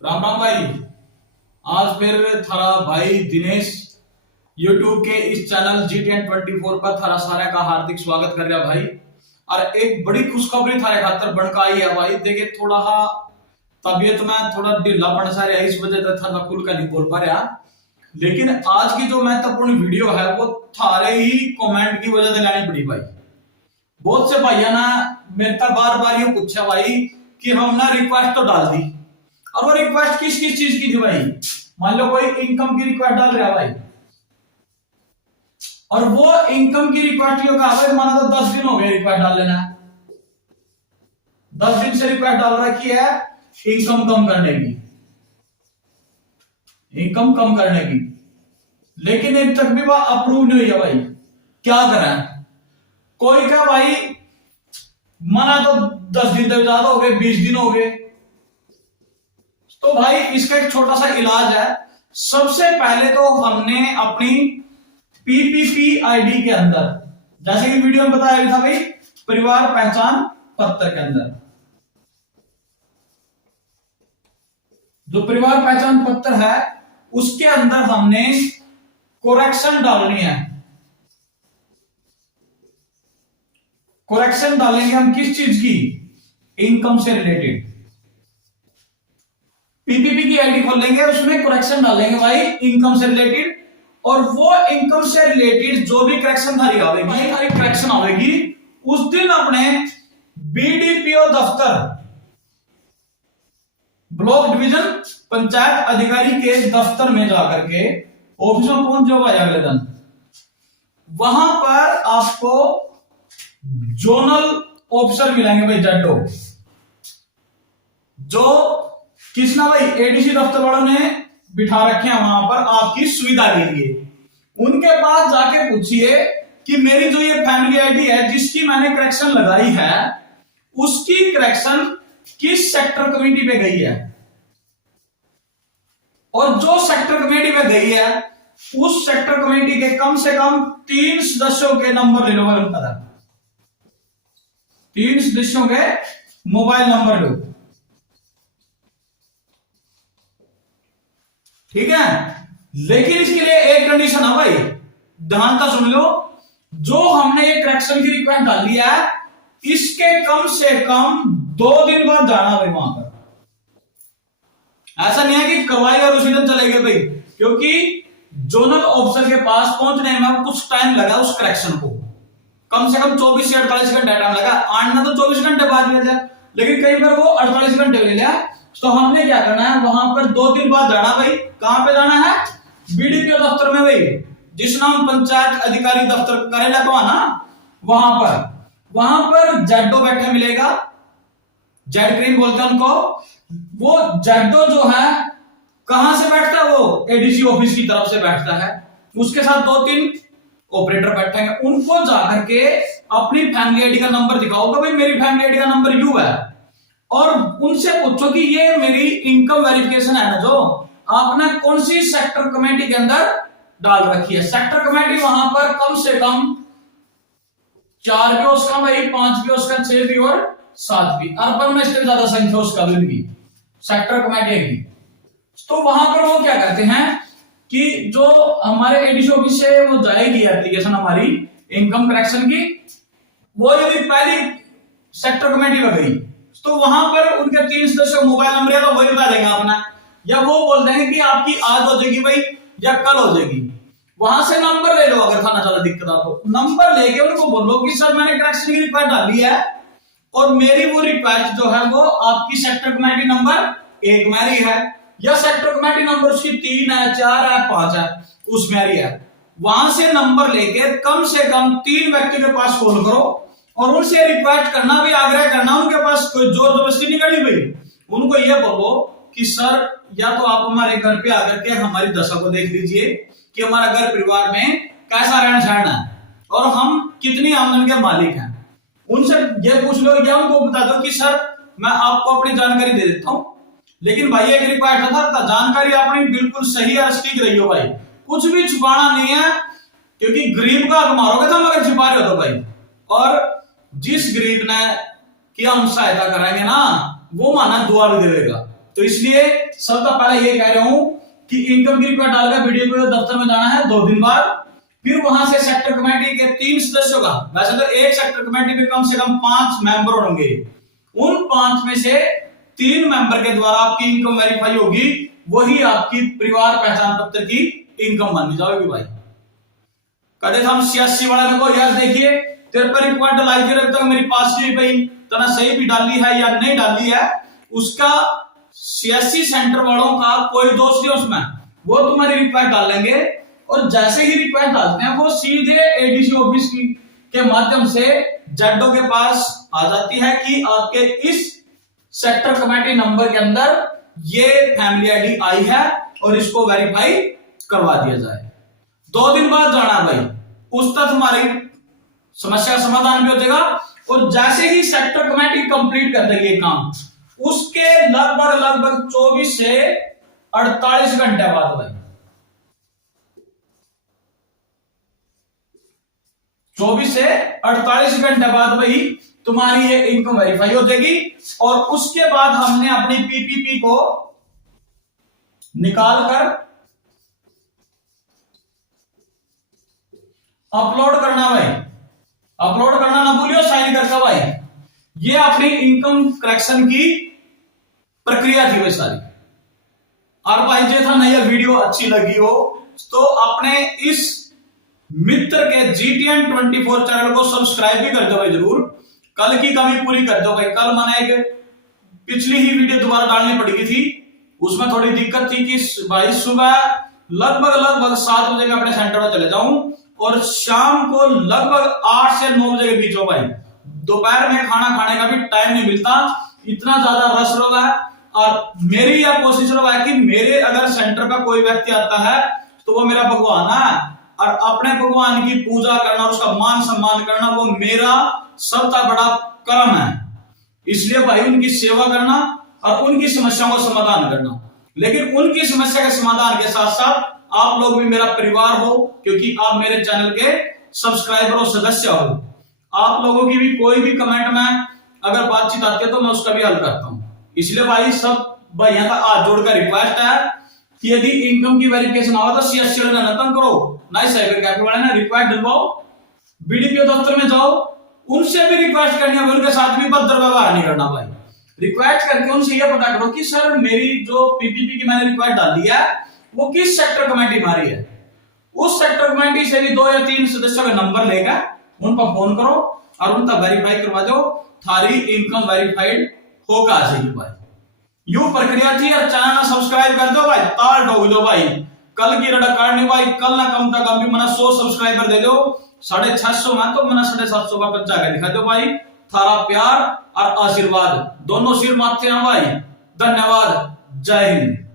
राम राम भाई। आज फिर थारा भाई दिनेश यूट्यूब के इस चैनल G1024 पर थारा सारे का हार्दिक स्वागत कर रहा भाई। और एक बड़ी खुशखबरी थारे खातर बनका आई है भाई। देखिए थोड़ा तबीयत में थोड़ा ढीलापन सा रहा, इस वजह से थारा खुल का नहीं बोल पा रहा। लेकिन आज की जो महत्वपूर्ण वीडियो है वो थारे ही कमेंट की वजह से लानी पड़ी भाई। बहुत से भाइयों ने मेरे तक बार बार ये पूछा भाई कि हम ना रिक्वेस्ट तो डाल दी, और वो रिक्वेस्ट किस किस चीज की थी भाई। मान लो कोई इनकम की रिक्वेस्ट डाल रहा है भाई, और वो इनकम की रिक्वेस्ट क्यों कहा भाई, माना तो 10 दिन हो गए रिक्वेस्ट डाल लेना, 10 दिन से रिक्वेस्ट डाल रखी है इनकम कम करने की, इनकम कम करने की, लेकिन अब तक भी वह अप्रूव नहीं हुई है भाई। क्या करें? कोई क्या भाई मना तो 10 दिन तक ज्यादा हो गए, 20 दिन हो गए। तो भाई इसका एक छोटा सा इलाज है। सबसे पहले तो हमने अपनी पीपीपी आईडी के अंदर, जैसे कि वीडियो में बताया था भाई, परिवार पहचान पत्र के अंदर, जो परिवार पहचान पत्र है उसके अंदर हमने कोरेक्शन डालनी है। कोरेक्शन डालेंगे हम किस चीज की? इनकम से रिलेटेड। पीपीपी की आईडी खोल लेंगे, उसमें करेक्शन डालेंगे भाई इनकम से रिलेटेड, और वो इनकम से रिलेटेड जो भी करेक्शन धारी आवेगी, हर करेक्शन आवेगी उस दिन अपने बीडीपीओ दफ्तर, ब्लॉक डिवीजन पंचायत अधिकारी के दफ्तर में जाकर के ऑफिस में पहुंच जाओ भाई अगले दिन। वहां पर आपको जोनल ऑफिसर मिलेंगे भाई, जड्डो, जो किसना भाई एडीसी दफ्तर वालों ने बिठा रखे हैं वहां पर आपकी सुविधा के लिए। उनके पास जाके पूछिए कि मेरी जो ये फैमिली आईडी है जिसकी मैंने करेक्शन लगाई है, उसकी करेक्शन किस सेक्टर कमेटी पे गई है, और जो सेक्टर कमेटी पे गई है उस सेक्टर कमेटी के कम से कम 3 सदस्यों के नंबर ले लो भाई उनका, 3 सदस्यों के मोबाइल नंबर लो, ठीक है। लेकिन इसके लिए एक कंडीशन है भाई, ध्यान से सुन लो। जो हमने ये करेक्शन की रिक्वेस्ट डाली है इसके कम से कम 2 दिन बाद जाना भाई वहां पर। ऐसा नहीं है कि करवाई और उसी दिन चले गए भाई, क्योंकि जोनल ऑफिसर के पास पहुंचने में कुछ टाइम लगा उस करेक्शन को, कम से कम 24 से 48 घंटे टाइम लगा। आना तो 24 घंटे बाद मिल जाए, लेकिन कई बार वो 48 घंटे ले लिया। तो हमने क्या करना है, वहां पर 2 दिन बाद जाना भाई। कहां पे जाना है? बीडीपीओ दफ्तर में भाई, जिस नाम पंचायत अधिकारी दफ्तर करेला को ना, वहां पर जेडो बैठा मिलेगा, जेड क्रीम बोलते हैं उनको। वो जेडो जो है कहां से बैठता है? वो एडीसी ऑफिस की तरफ से बैठता है। उसके साथ 2-3 ऑपरेटर बैठेंगे। उनको जाकर के अपनी फैमिली आईडी का नंबर दिखाओगे भाई, मेरी फैमिली आईडी का नंबर यू है, और उनसे पूछो कि ये मेरी इनकम वेरिफिकेशन है ना जो आपने कौन सी सेक्टर कमेटी के अंदर डाल रखी है। सेक्टर कमेटी वहां पर कम से कम 4 भी उसका भाई, 5 भी उसका, 6 भी और 7 भी, अर्बन में इससे ज्यादा संख्या उसका भी सेक्टर कमेटी की। तो वहां पर वो क्या करते हैं कि जो हमारे एडीसी ऑफिस से वो जाएगी एप्लीकेशन हमारी इनकम करेक्शन की, वो यदि पहली सेक्टर कमेटी में गई तो वहां पर उनके 3 सदस्यों मोबाइल नंबर है तो वही बता देंगे अपना, या वो बोल देंगे कि आपकी आज हो जाएगी भाई या कल हो जाएगी। वहां से नंबर ले लो, अगर थाना ज्यादा दिक्कत आ तो नंबर लेके उनको बोलो कि सर मैंने करेक्शन की रिक्वेस्ट डाली है और मेरी वो रिक्वेस्ट जो है वो आपकी सेक्टर कमेटी नंबर 1 में रही है, या सेक्टर कमेटी नंबर उसकी 3 है, 4 है, 5 है, उसमें रही है। वहां से नंबर लेके कम से कम 3 व्यक्ति के पास कॉल करो और उनसे रिक्वेस्ट करना भी, आग्रह करना, उनके पास कोई जोर जबरदस्ती नहीं करनी भाई। उनको ये बोलो कि सर या तो आप हमारे घर पे आकर के हमारी दशा को देख लीजिए कि हमारा घर परिवार में कैसा रहन सहन है और हम कितनी आमदनी के मालिक हैं। उनसे ये पूछ लो या उनको बता दो कि सर मैं आपको अपनी जानकारी दे देता हूं, लेकिन भाई एक रिक्वेस्ट था, जानकारी अपनी बिल्कुल सही और सटीक रही हो भाई, कुछ भी छुपाना नहीं है, क्योंकि गरीब का मारोगे तो मगर छिपा रहे हो तो भाई। और जिस गरीब ने कि हम सहायता कराएंगे ना, वो माना दुआ भी देगा। तो इसलिए सबसे पहले ये कह रहा हूं कि इनकम की रिक्वायर्ड डालकर वीडियो को दफ्तर में जाना है 2 दिन बाद। फिर वहां से सेक्टर कमेटी के 3 सदस्यों का, वैसे तो एक सेक्टर कमेटी में कम से कम 5 मेंबर होंगे, उन 5 में से 3 मेंबर के द्वारा आपकी इनकम वेरीफाई होगी, वही आपकी परिवार पहचान पत्र की इनकम मानी जाएगी भाई। कदे हम 86 वाले को यार देखिए तेरे पर रिक्वायर्ड डलाई थी, तक मेरी पास नहीं भाई तना सही भी डाली है या नहीं डाली है, उसका 86 सेंटर वालों का कोई दोष नहीं उसमें, वो तुम्हारी रिक्वायर्ड डाल लेंगे और जैसे ही रिक्वायर्ड डालते हैं वो सीधे एडीसी ऑफिस की के माध्यम से जड्डो के पास आ जाती है कि आपके इस सेक्टर कमेटी नंबर के अंदर ये फैमिली आईडी आई है और इसको वेरीफाई करवा दिया जाए। 2 दिन बाद जाना भाई, उस तक तुम्हारी समस्या का समाधान भी हो जाएगा। और जैसे ही सेक्टर कमेटी कंप्लीट कर देगी काम, उसके लगभग 24 से 48 घंटे बाद भाई, 24 से 48 घंटे बाद भाई तुम्हारी ये इनकम वेरीफाई हो जाएगी। और उसके बाद हमने अपनी पीपीपी को निकाल कर अपलोड करना भाई, अपलोड करना ना भूलियो, साइन करके भाई। ये अपनी इनकम करेक्शन की प्रक्रिया थी भाई सारी। और भाई जे था नई वीडियो अच्छी लगी हो तो अपने इस मित्र के GTN 24 चैनल को सब्सक्राइब भी कर दो भाई जरूर। कल की कमी पूरी कर दो भाई। कल मैंने एक पिछली ही वीडियो दोबारा डालनी पड़ी थी, उसमें थोड़ी दिक्कत थी कि भाई सुबह लगभग 7 बजे मैं अपने सेंटर में चले जाऊं और शाम को लगभग 8 से 9 बजे के बीच हो भाई। दोपहर में खाना खाने का भी टाइम नहीं मिलता, इतना ज्यादा रश रहा है। और मेरी यह कोशिश रहा है कि मेरे अगर सेंटर पर कोई व्यक्ति आता है तो वो मेरा भगवान है, और अपने भगवान की पूजा करना और उसका मान सम्मान करना वो मेरा सबसे बड़ा कर्म है। इसलिए भाई उनकी सेवा करना और उनकी समस्याओं का समाधान करना, लेकिन उनकी समस्या के समाधान के साथ साथ आप लोग भी मेरा परिवार हो, क्योंकि आप मेरे चैनल के सब्सक्राइबर और सदस्य हो। आप लोगों की भी कोई भी कमेंट में अगर बातचीत आती है तो मैं उसका भी हल करता हूं। इसलिए भाई सब भैया का हाथ जोड़कर रिक्वेस्ट है कि यदि इनकम की वेरिफिकेशन आवा तो CSC वाले ना तंग करो, ना ही साइबर कैफे वाले ना रिक्वेस्ट डलवाओ, BDPO दफ्तर में जाओ, उनसे भी रिक्वेस्ट करनी है, उनके साथ भी भद्र व्यवहार नहीं करना भाई। रिक्वेस्ट करके उनसे यह पता करो कि सर मेरी जो पीपीपी की मैंने रिक्वेस्ट डाली है वो किस सेक्टर कमेटी मारी है। उस सेक्टर कमेटी से भी 2 या 3 सदस्यों का नंबर लेकर उन पर फोन करो और उनका वेरीफाई करवा दो, थारी इनकम वेरीफाइड होगा जाएगी भाई। यू प्रक्रिया थी। और चैनल ना सब्सक्राइब कर दो भाई, तार ठोक दो भाई। कल की रड़ा काटनी भाई, कल ना कम तक अभी मना 100 सब्सक्राइबर दे दो, 650 में तो मना 750 का बच्चा का दिखा दो भाई। थारा प्यार और आशीर्वाद दोनों सिर मारते हैं भाई। धन्यवाद, जय हिंद।